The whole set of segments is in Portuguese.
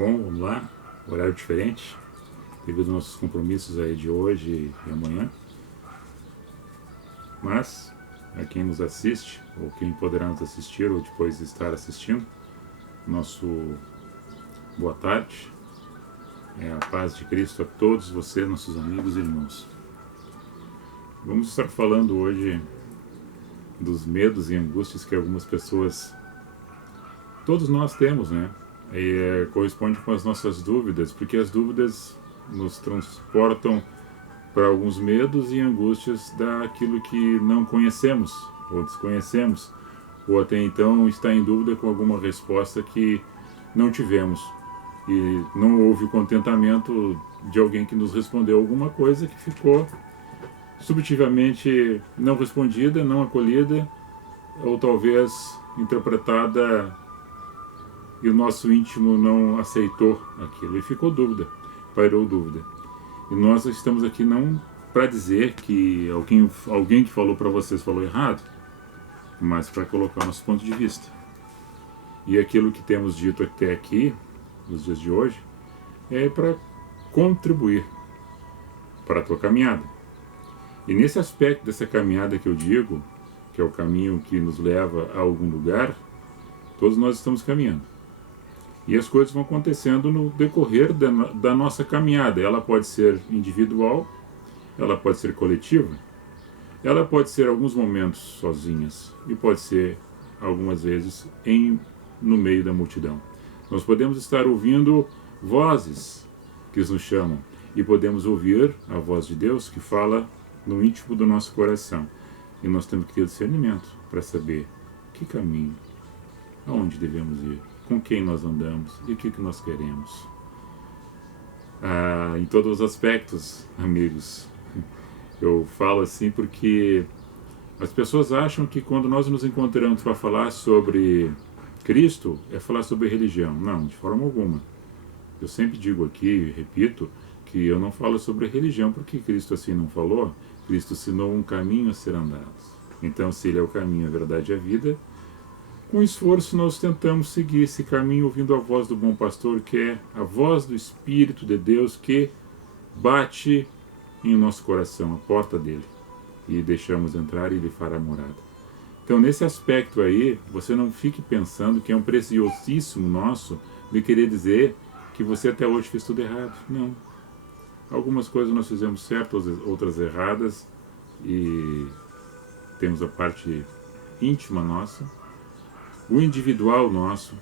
Bom, vamos lá, horário diferente, devido aos nossos compromissos aí de hoje e amanhã. Mas, a quem nos assiste, ou quem poderá nos assistir, ou depois estar assistindo, nosso boa tarde, a paz de Cristo a todos vocês, nossos amigos e irmãos. Vamos estar falando hoje dos medos e angústias que algumas pessoas, todos nós temos, né? E corresponde com as nossas dúvidas, porque as dúvidas nos transportam para alguns medos e angústias daquilo que não conhecemos ou desconhecemos, ou até então está em dúvida com alguma resposta que não tivemos e não houve o contentamento de alguém que nos respondeu alguma coisa que ficou subjetivamente não respondida, não acolhida, ou talvez interpretada e o nosso íntimo não aceitou aquilo e ficou dúvida, pairou dúvida. E nós estamos aqui não para dizer que alguém que falou para vocês falou errado, mas para colocar nosso ponto de vista. E aquilo que temos dito até aqui, nos dias de hoje, é para contribuir para a tua caminhada. E nesse aspecto dessa caminhada que eu digo, que é o caminho que nos leva a algum lugar, todos nós estamos caminhando. E as coisas vão acontecendo no decorrer da nossa caminhada. Ela pode ser individual, ela pode ser coletiva, ela pode ser alguns momentos sozinhas e pode ser algumas vezes no meio da multidão. Nós podemos estar ouvindo vozes que nos chamam e podemos ouvir a voz de Deus que fala no íntimo do nosso coração. E nós temos que ter discernimento para saber que caminho, aonde devemos ir, com quem nós andamos e o que nós queremos. Em todos os aspectos, amigos. Eu falo assim porque as pessoas acham que quando nós nos encontramos para falar sobre Cristo, é falar sobre religião. Não, de forma alguma. Eu sempre digo aqui e repito que eu não falo sobre religião porque Cristo assim não falou. Cristo ensinou um caminho a ser andado. Então, se Ele é o caminho, a verdade e a vida, com esforço nós tentamos seguir esse caminho ouvindo a voz do bom pastor, que é a voz do Espírito de Deus que bate em nosso coração, a porta dele, e deixamos entrar e ele fará morada. Então, nesse aspecto aí, você não fique pensando que é um preciosíssimo nosso de querer dizer que você até hoje fez tudo errado. Não. Algumas coisas nós fizemos certo, outras erradas, e temos a parte íntima nossa, o individual nosso,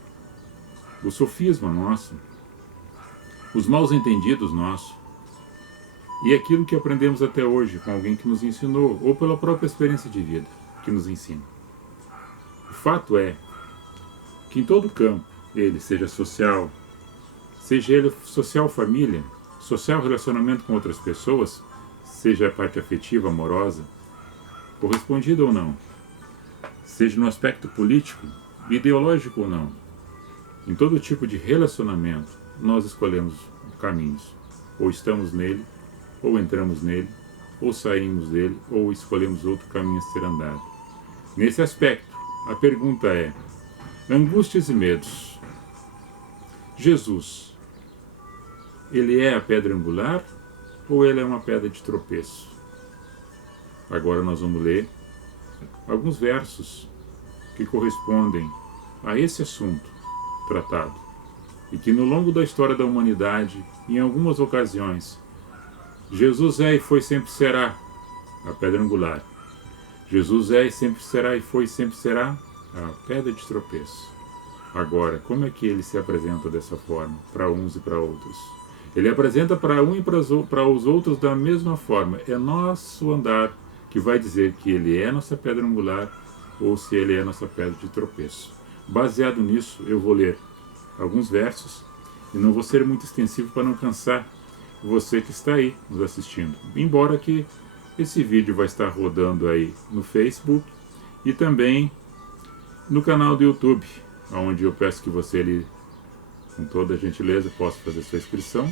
o sofisma nosso, os maus entendidos nossos, e aquilo que aprendemos até hoje com alguém que nos ensinou, ou pela própria experiência de vida que nos ensina. O fato é que em todo campo, ele seja social, seja ele social família, social relacionamento com outras pessoas, seja a parte afetiva, amorosa, correspondida ou não, seja no aspecto político, ideológico ou não, em todo tipo de relacionamento, nós escolhemos caminhos. Ou estamos nele, ou entramos nele, ou saímos dele, ou escolhemos outro caminho a ser andado. Nesse aspecto, a pergunta é: angústias e medos. Jesus, ele é a pedra angular ou ele é uma pedra de tropeço? Agora nós vamos ler alguns versos que correspondem a esse assunto tratado e que no longo da história da humanidade, em algumas ocasiões, Jesus é e foi sempre será a pedra angular. Jesus é e sempre será e foi sempre será a pedra de tropeço. Agora, como é que ele se apresenta dessa forma para uns e para outros? Ele apresenta para um e para os outros da mesma forma. É nosso andar que vai dizer que ele é nossa pedra angular ou se ele é nossa pedra de tropeço. Baseado nisso, eu vou ler alguns versos e não vou ser muito extensivo para não cansar você que está aí nos assistindo. Embora que esse vídeo vai estar rodando aí no Facebook e também no canal do YouTube, onde eu peço que você ali, com toda a gentileza, possa fazer sua inscrição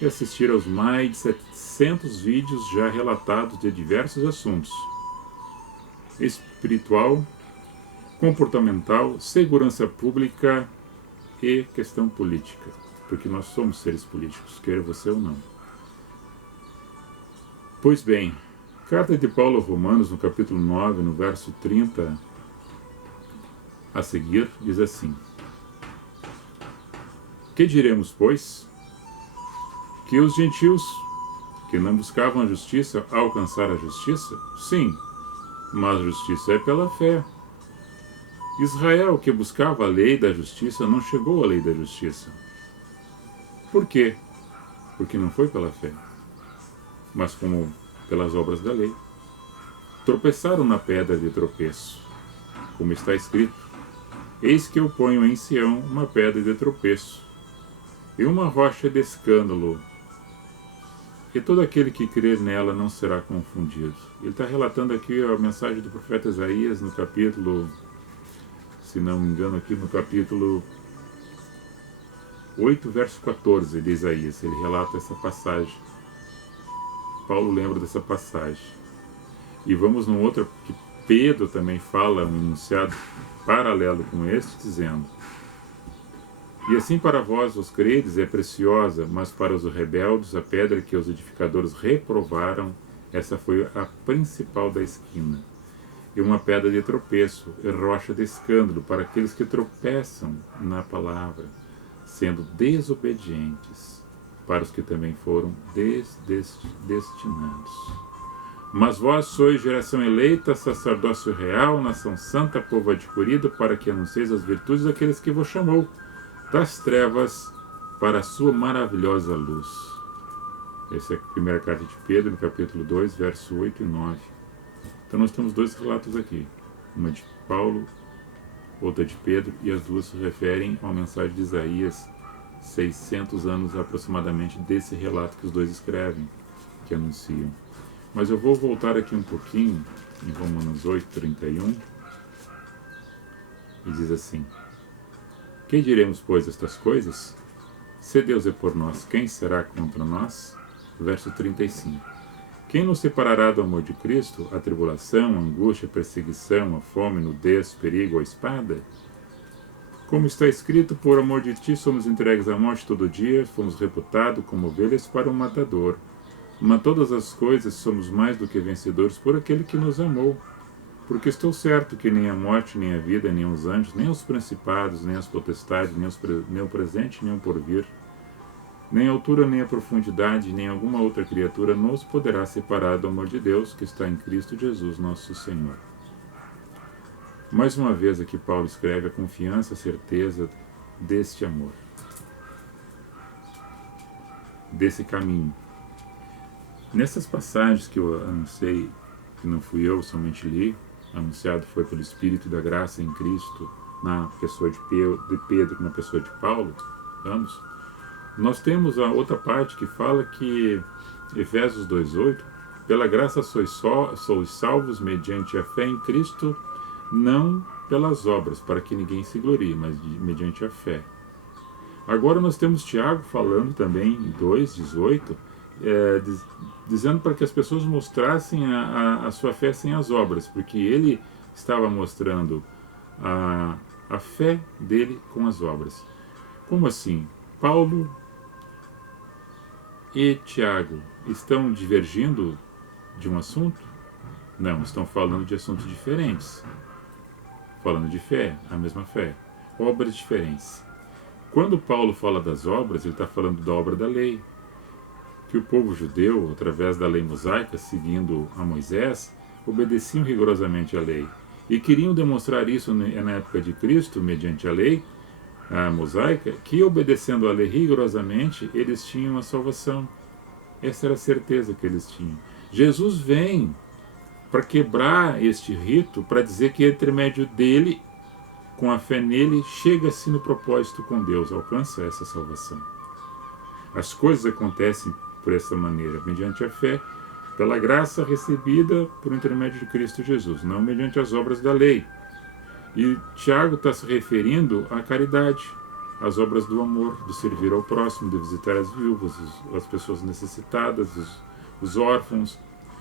e assistir aos mais de 700 vídeos já relatados de diversos assuntos: espiritual, comportamental, segurança pública e questão política. porque nós somos seres políticos, queira você ou não. Pois bem, carta de Paulo aos Romanos, no capítulo 9, no verso 30 a seguir, diz assim: Que diremos, pois? Que os gentios que não buscavam a justiça alcançaram a justiça? Sim, mas a justiça é pela fé. Israel, que buscava a lei da justiça, não chegou à lei da justiça. Por quê? Porque não foi pela fé, mas como pelas obras da lei. Tropeçaram na pedra de tropeço, como está escrito: Eis que eu ponho em Sião uma pedra de tropeço e uma rocha de escândalo, e todo aquele que crer nela não será confundido. Ele está relatando aqui a mensagem do profeta Isaías no capítulo, se não me engano, aqui no capítulo 8, verso 14 de Isaías. Ele relata essa passagem. Paulo lembra dessa passagem. E vamos num outro que Pedro também fala, um enunciado paralelo com este, dizendo: E assim para vós, os credes, é preciosa, mas para os rebeldes, a pedra que os edificadores reprovaram, essa foi a principal da esquina. E uma pedra de tropeço, e rocha de escândalo para aqueles que tropeçam na palavra, sendo desobedientes, para os que também foram destinados. Mas vós sois geração eleita, sacerdócio real, nação santa, povo adquirido, para que anuncieis as virtudes daqueles que vos chamou das trevas para a sua maravilhosa luz. Essa é a primeira carta de Pedro, no capítulo 2, verso 8 e 9. Então nós temos dois relatos aqui, uma de Paulo, outra de Pedro, e as duas se referem à mensagem de Isaías, 600 anos aproximadamente desse relato que os dois escrevem, que anunciam. Mas eu vou voltar aqui um pouquinho, em Romanos 8, 31, e diz assim: Que diremos, pois, estas coisas? Se Deus é por nós, quem será contra nós? Verso 35. Quem nos separará do amor de Cristo? A tribulação, a angústia, a perseguição, a fome, nudez, perigo, a espada? Como está escrito, por amor de ti somos entregues à morte todo dia, fomos reputados como ovelhas para o matador. Mas todas as coisas somos mais do que vencedores por aquele que nos amou. Porque estou certo que nem a morte, nem a vida, nem os anjos, nem os principados, nem as potestades, nem o presente, nem o porvir, nem a altura, nem a profundidade, nem alguma outra criatura nos poderá separar do amor de Deus que está em Cristo Jesus, nosso Senhor. Mais uma vez aqui Paulo escreve a confiança, a certeza deste amor, desse caminho. Nessas passagens que eu anunciei, que não fui eu, somente li, anunciado foi pelo Espírito da Graça em Cristo, na pessoa de Pedro, na pessoa de Paulo, ambos, nós temos a outra parte que fala que, Efésios 2,8, pela graça sois salvos mediante a fé em Cristo, não pelas obras, para que ninguém se glorie, mas mediante a fé. Agora nós temos Tiago falando também em 2,18, dizendo para que as pessoas mostrassem a sua fé sem as obras, porque ele estava mostrando a fé dele com as obras. Como assim? Paulo e Tiago estão divergindo de um assunto? Não, estão falando de assuntos diferentes. Falando de fé, a mesma fé. Obras diferentes. Quando Paulo fala das obras, ele está falando da obra da lei, que o povo judeu, através da lei mosaica, seguindo a Moisés, obedeciam rigorosamente à lei. E queriam demonstrar isso na época de Cristo, mediante a lei a mosaica, que obedecendo à lei rigorosamente, eles tinham a salvação. Essa era a certeza que eles tinham. Jesus vem para quebrar este rito, para dizer que entre médio dele, com a fé nele, chega-se no propósito com Deus, alcança essa salvação. As coisas acontecem por essa maneira, mediante a fé, pela graça recebida por intermédio de Cristo Jesus, não mediante as obras da lei. E Tiago está se referindo à caridade, às obras do amor, de servir ao próximo, de visitar as viúvas, as pessoas necessitadas, os órfãos,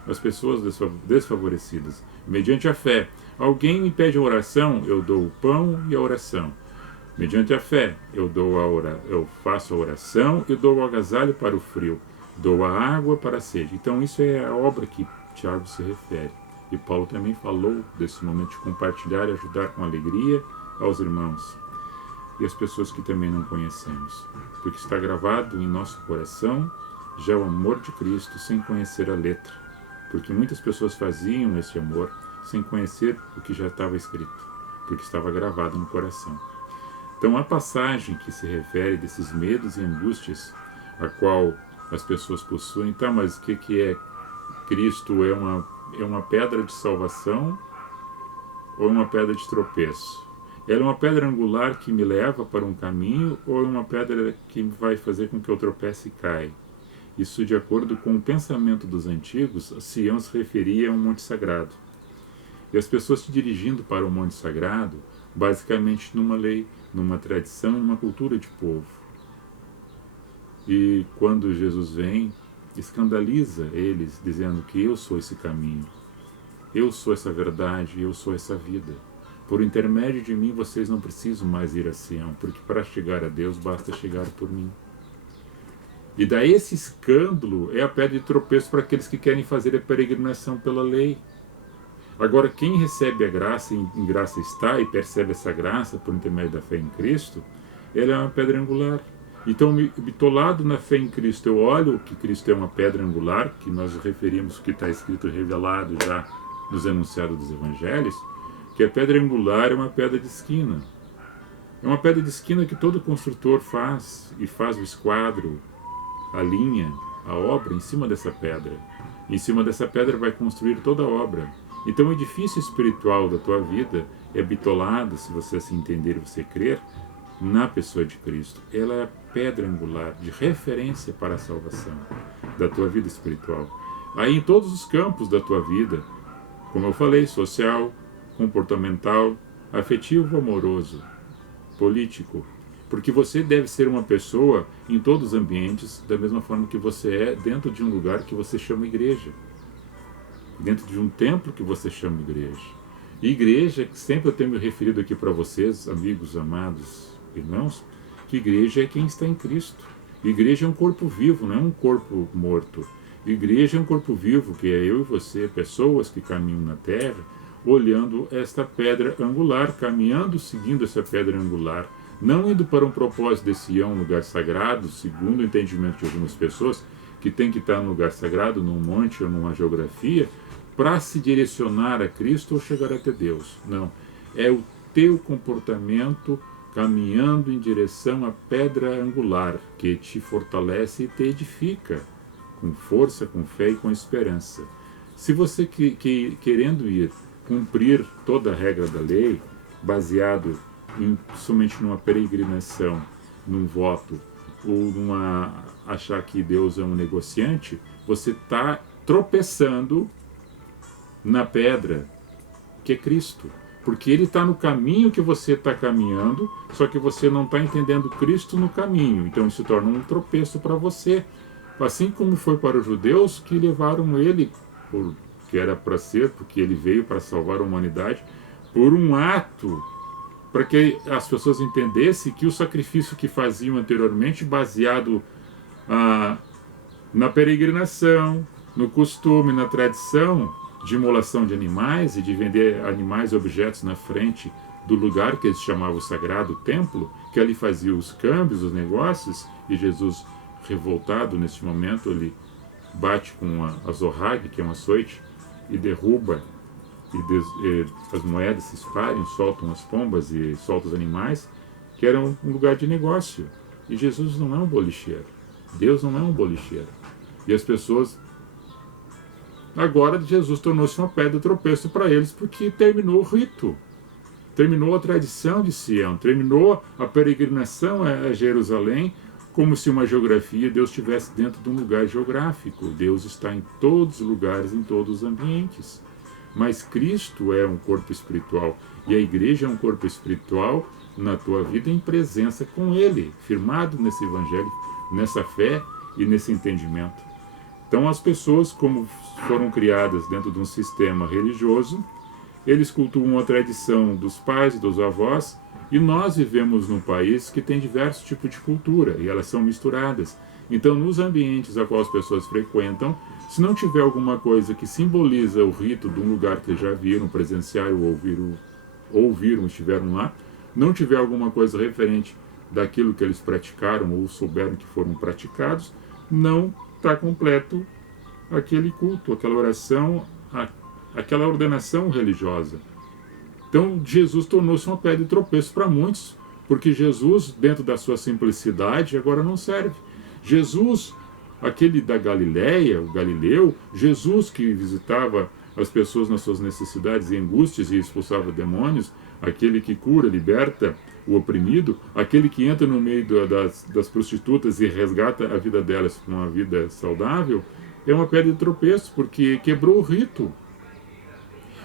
as pessoas desfavorecidas, mediante a fé. Alguém me pede a oração, eu dou o pão e a oração. Mediante a fé, eu faço a oração e dou o agasalho para o frio, dou a água para a sede. Então isso é a obra que Tiago se refere. E Paulo também falou desse momento de compartilhar e ajudar com alegria aos irmãos e as pessoas que também não conhecemos. Porque está gravado em nosso coração já o amor de Cristo sem conhecer a letra. Porque muitas pessoas faziam esse amor sem conhecer o que já estava escrito, porque estava gravado no coração. Então a passagem que se refere desses medos e angústias a qual as pessoas possuem, tá, mas o que é Cristo? É uma pedra de salvação ou uma pedra de tropeço? Ela é uma pedra angular que me leva para um caminho ou é uma pedra que vai fazer com que eu tropece e caia? Isso, de acordo com o pensamento dos antigos, Sião se referia a um monte sagrado. E as pessoas se dirigindo para o monte sagrado, basicamente numa lei, numa tradição, numa cultura de povo. E quando Jesus vem, escandaliza eles, dizendo que eu sou esse caminho, eu sou essa verdade, eu sou essa vida. Por intermédio de mim, vocês não precisam mais ir a Sião, porque para chegar a Deus basta chegar por mim. E daí esse escândalo é a pedra de tropeço para aqueles que querem fazer a peregrinação pela lei. Agora, quem recebe a graça, em graça está, e percebe essa graça por intermédio da fé em Cristo, ela é uma pedra angular. Então, bitolado na fé em Cristo, eu olho que Cristo é uma pedra angular, que nós referimos que está escrito, revelado já nos enunciados dos evangelhos, que a pedra angular é uma pedra de esquina. É uma pedra de esquina que todo construtor faz, e faz o esquadro, a linha, a obra em cima dessa pedra. Em cima dessa pedra vai construir toda a obra. Então o edifício espiritual da tua vida é bitolado, se você assim entender e você crer, na pessoa de Cristo. Ela é a pedra angular de referência para a salvação da tua vida espiritual. Aí em todos os campos da tua vida, como eu falei, social, comportamental, afetivo, amoroso, político, porque você deve ser uma pessoa em todos os ambientes, da mesma forma que você é dentro de um lugar que você chama igreja, dentro de um templo que você chama igreja. E igreja, que sempre eu tenho me referido aqui para vocês, amigos, amados, irmãos, que igreja é quem está em Cristo. Igreja é um corpo vivo, não é um corpo morto. Igreja é um corpo vivo, que é eu e você, pessoas que caminham na terra, olhando esta pedra angular, caminhando, seguindo essa pedra angular, não indo para um propósito de Sião, um lugar sagrado, segundo o entendimento de algumas pessoas, que tem que estar num lugar sagrado, num monte ou numa geografia, para se direcionar a Cristo ou chegar até Deus. Não. É o teu comportamento caminhando em direção à pedra angular, que te fortalece e te edifica, com força, com fé e com esperança. Se você querendo ir cumprir toda a regra da lei, baseado somente numa peregrinação, num voto, ou achar que Deus é um negociante, você está tropeçando na pedra, que é Cristo. Porque Ele está no caminho que você está caminhando, só que você não está entendendo Cristo no caminho. Então isso torna um tropeço para você. Assim como foi para os judeus que levaram Ele, que era para ser, porque Ele veio para salvar a humanidade, por um ato, para que as pessoas entendessem que o sacrifício que faziam anteriormente, baseado na peregrinação, no costume, na tradição de imolação de animais e de vender animais e objetos na frente do lugar que eles chamavam sagrado, o templo, que ali fazia os câmbios, os negócios, e Jesus, revoltado neste momento, ele bate com a zorrague, que é um açoite, e derruba, e as moedas se espalham, soltam as pombas e soltam os animais, que era um lugar de negócio. E Jesus não é um bolicheiro. Deus não é um bolicheiro. E as pessoas... Agora Jesus tornou-se uma pedra de tropeço para eles, porque terminou o rito. Terminou a tradição de Sião. Terminou a peregrinação a Jerusalém, como se uma geografia, Deus estivesse dentro de um lugar geográfico. Deus está em todos os lugares, em todos os ambientes. Mas Cristo é um corpo espiritual. E a igreja é um corpo espiritual na tua vida em presença com Ele, firmado nesse evangelho, nessa fé e nesse entendimento. Então as pessoas, como foram criadas dentro de um sistema religioso, eles cultuam a tradição dos pais e dos avós, e nós vivemos num país que tem diversos tipos de cultura, e elas são misturadas. Então, nos ambientes a qual as pessoas frequentam, se não tiver alguma coisa que simboliza o rito de um lugar que já viram, presenciaram ou viram, estiveram lá, não tiver alguma coisa referente daquilo que eles praticaram ou souberam que foram praticados, não está completo aquele culto, aquela oração, aquela ordenação religiosa. Então Jesus tornou-se uma pedra de tropeço para muitos, porque Jesus, dentro da sua simplicidade, agora não serve. Jesus, aquele da Galileia, o Galileu, Jesus que visitava as pessoas nas suas necessidades e angústias e expulsava demônios, aquele que cura, liberta o oprimido, aquele que entra no meio das prostitutas e resgata a vida delas com uma vida saudável, é uma pedra de tropeço, porque quebrou o rito.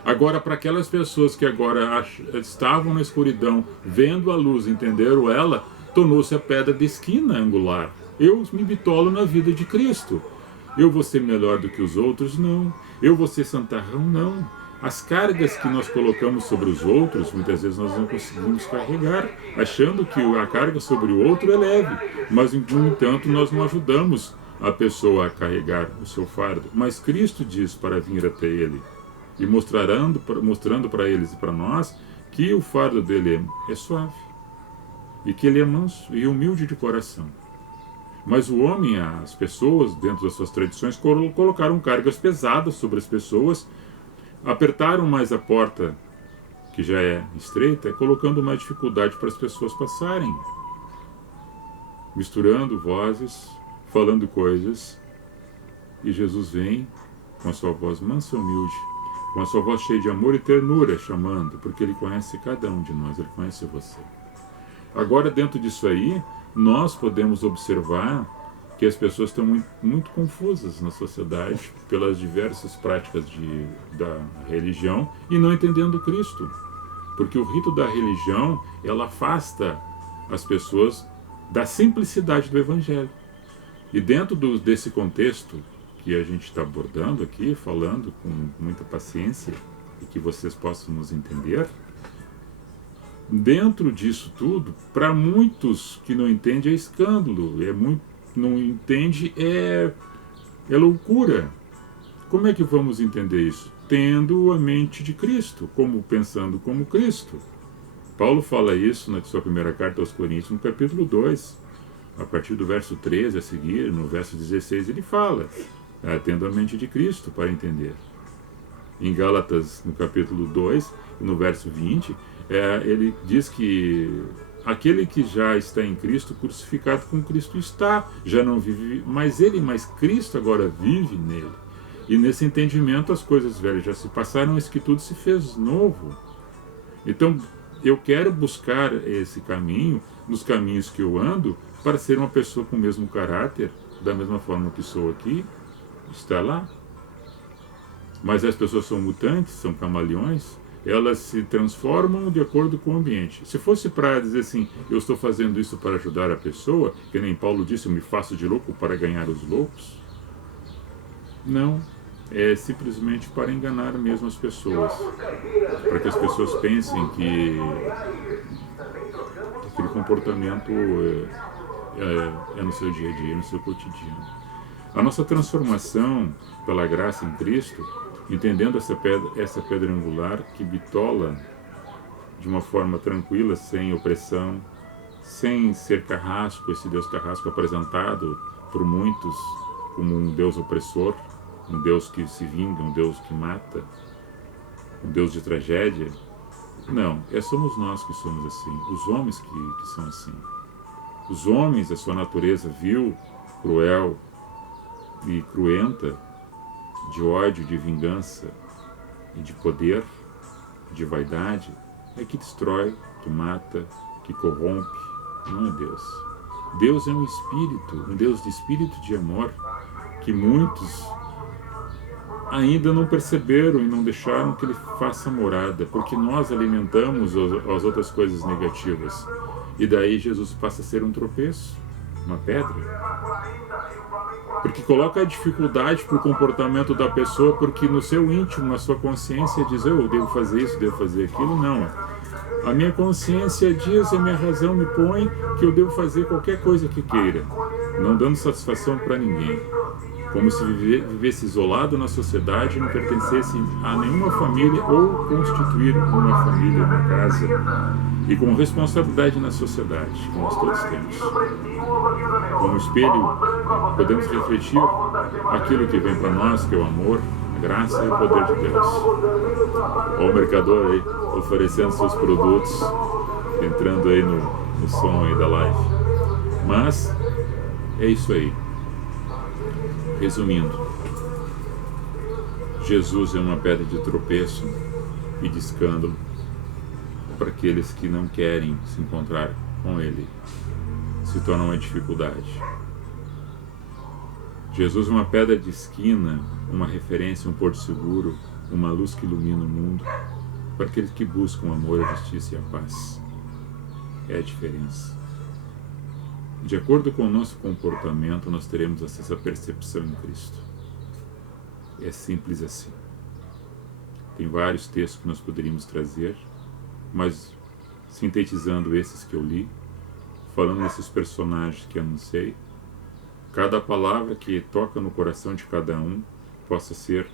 Agora, para aquelas pessoas que agora estavam na escuridão, vendo a luz, entenderam ela, tornou-se a pedra de esquina angular. Eu me bitolo na vida de Cristo. Eu vou ser melhor do que os outros? Não. Eu vou ser santarrão? Não. As cargas que nós colocamos sobre os outros, muitas vezes nós não conseguimos carregar, achando que a carga sobre o outro é leve. Mas, no entanto, nós não ajudamos a pessoa a carregar o seu fardo. Mas Cristo diz para vir até Ele. E mostrando para eles e para nós que o fardo dele é suave. E que ele é manso e humilde de coração. Mas o homem, as pessoas, dentro das suas tradições, colocaram cargas pesadas sobre as pessoas, apertaram mais a porta, que já é estreita, colocando mais dificuldade para as pessoas passarem. Misturando vozes, falando coisas. E Jesus vem com a sua voz mansa e humilde, com a sua voz cheia de amor e ternura, chamando, porque Ele conhece cada um de nós, Ele conhece você. Agora, dentro disso aí, nós podemos observar que as pessoas estão muito confusas na sociedade pelas diversas práticas da religião e não entendendo Cristo. Porque o rito da religião, ela afasta as pessoas da simplicidade do Evangelho. E dentro desse contexto que a gente está abordando aqui, falando com muita paciência, e que vocês possam nos entender, dentro disso tudo, para muitos que não entendem é escândalo, não entende é loucura. Como é que vamos entender isso? Tendo a mente de Cristo, pensando como Cristo. Paulo fala isso na sua primeira carta aos Coríntios, no capítulo 2, a partir do verso 13 a seguir, no verso 16, ele fala, tendo a mente de Cristo para entender. Em Gálatas, no capítulo 2, no verso 20, ele diz que aquele que já está em Cristo, crucificado com Cristo está, já não vive mais ele, mas Cristo agora vive nele. E nesse entendimento as coisas velhas já se passaram, isso que tudo se fez novo. Então eu quero buscar esse caminho, nos caminhos que eu ando, para ser uma pessoa com o mesmo caráter, da mesma forma que sou aqui, está lá. Mas as pessoas são mutantes, são camaleões, elas se transformam de acordo com o ambiente. Se fosse para dizer assim, eu estou fazendo isso para ajudar a pessoa, que nem Paulo disse, eu me faço de louco para ganhar os loucos, não, é simplesmente para enganar mesmo as pessoas, para que as pessoas pensem que aquele comportamento é no seu dia a dia, no seu cotidiano. A nossa transformação pela graça em Cristo, entendendo essa pedra angular que bitola de uma forma tranquila, sem opressão, sem ser carrasco, esse Deus carrasco apresentado por muitos como um Deus opressor, um Deus que se vinga, um Deus que mata, um Deus de tragédia. Não, somos nós que somos assim, os homens que são assim. Os homens, a sua natureza vil, cruel e cruenta, de ódio, de vingança e de poder, de vaidade, é que destrói, que mata, que corrompe. Não é Deus. Deus é um espírito, um Deus de espírito de amor, que muitos ainda não perceberam e não deixaram que Ele faça morada, porque nós alimentamos as outras coisas negativas. E daí Jesus passa a ser um tropeço, uma pedra. Porque coloca a dificuldade para o comportamento da pessoa, porque no seu íntimo, na sua consciência, diz: eu devo fazer isso, devo fazer aquilo. Não. A minha consciência diz, a minha razão me põe que eu devo fazer qualquer coisa que queira, não dando satisfação para ninguém. Como se vivesse isolado na sociedade, não pertencesse a nenhuma família ou constituir uma família, uma casa, e com responsabilidade na sociedade, que nós todos temos. Como espelho, podemos refletir aquilo que vem para nós, que é o amor, a graça e o poder de Deus. Olha o mercador aí, oferecendo seus produtos, entrando aí no som aí da live. Mas, é isso aí. Resumindo, Jesus é uma pedra de tropeço e de escândalo para aqueles que não querem se encontrar com Ele. Se torna uma dificuldade. Jesus é uma pedra de esquina, uma referência, um porto seguro, uma luz que ilumina o mundo para aqueles que buscam o amor, a justiça e a paz. É a diferença. De acordo com o nosso comportamento, nós teremos essa percepção em Cristo. É simples assim. Tem vários textos que nós poderíamos trazer, mas sintetizando esses que eu li, falando nesses personagens que anunciei, cada palavra que toca no coração de cada um possa ser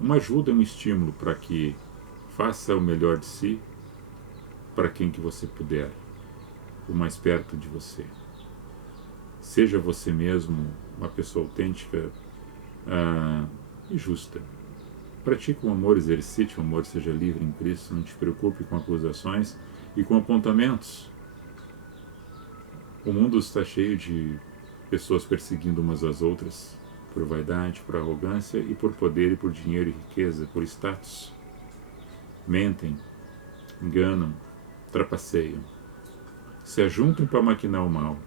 uma ajuda, um estímulo para que faça o melhor de si para quem que você puder, o mais perto de você. Seja você mesmo uma pessoa autêntica e justa. Pratique o amor, exercite o amor, seja livre em Cristo, não te preocupe com acusações e com apontamentos. O mundo está cheio de pessoas perseguindo umas às outras por vaidade, por arrogância e por poder e por dinheiro e riqueza, por status. Mentem, enganam, trapaceiam, se ajuntam para maquinar o mal,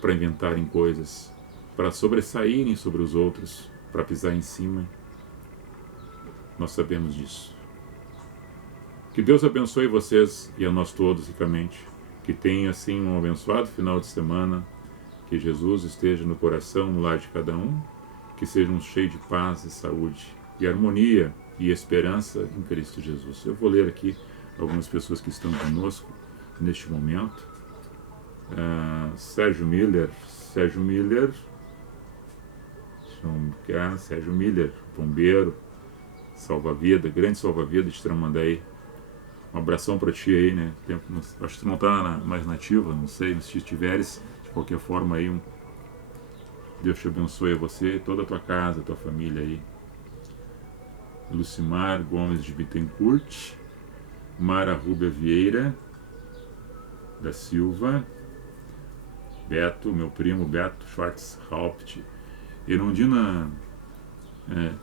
para inventarem coisas, para sobressaírem sobre os outros, para pisar em cima. Nós sabemos disso. Que Deus abençoe vocês e a nós todos ricamente. Que tenha assim um abençoado final de semana. Que Jesus esteja no coração, no lar de cada um. Que sejam cheios de paz e saúde, e harmonia e esperança em Cristo Jesus. Eu vou ler aqui algumas pessoas que estão conosco neste momento. Sérgio Miller, bombeiro, salva-vida, grande salva-vida de Tramandaí. Um abração para ti aí, né? Acho que tu não tá mais nativa, não sei, se estiveres, de qualquer forma aí, Deus te abençoe a você, toda a tua casa, a tua família aí. Lucimar Gomes de Bittencourt, Mara Rúbia Vieira da Silva, Beto, meu primo Beto Schwarzhaupt, Erundina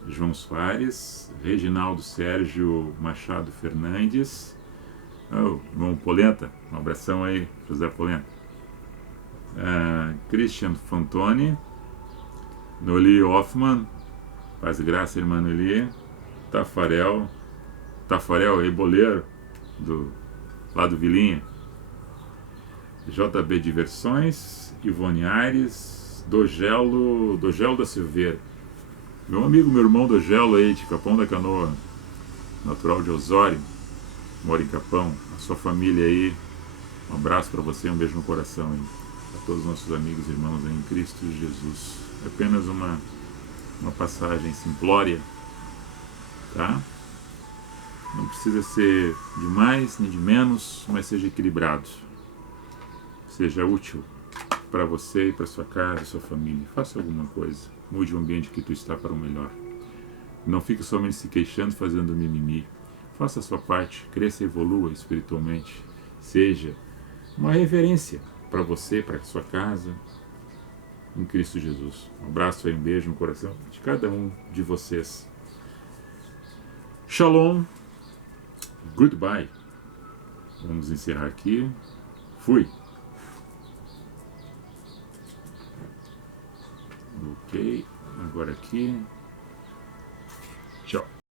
João Soares, Reginaldo Sérgio Machado Fernandes, irmão Polenta, um abração aí, José Polenta, Christian Fantoni, Noli Hoffman, paz e graça, irmã Noli, Tafarel Eboleiro, lá do Vilinha, JB Diversões, Ivone Aires, Dogelo da Silveira. Meu amigo, meu irmão Dogelo aí, de Capão da Canoa, natural de Osório, mora em Capão, a sua família aí, um abraço para você, um beijo no coração aí, a todos os nossos amigos e irmãos aí em Cristo Jesus. É apenas uma passagem simplória, tá? Não precisa ser de mais nem de menos, mas seja equilibrado. Seja útil para você e para sua casa, sua família. Faça alguma coisa. Mude o ambiente que tu está para o melhor. Não fique somente se queixando, fazendo mimimi. Faça a sua parte, cresça e evolua espiritualmente. Seja uma referência para você, para a sua casa, em Cristo Jesus. Um abraço e um beijo no coração de cada um de vocês. Shalom. Goodbye. Vamos encerrar aqui. Fui. Ok, agora aqui.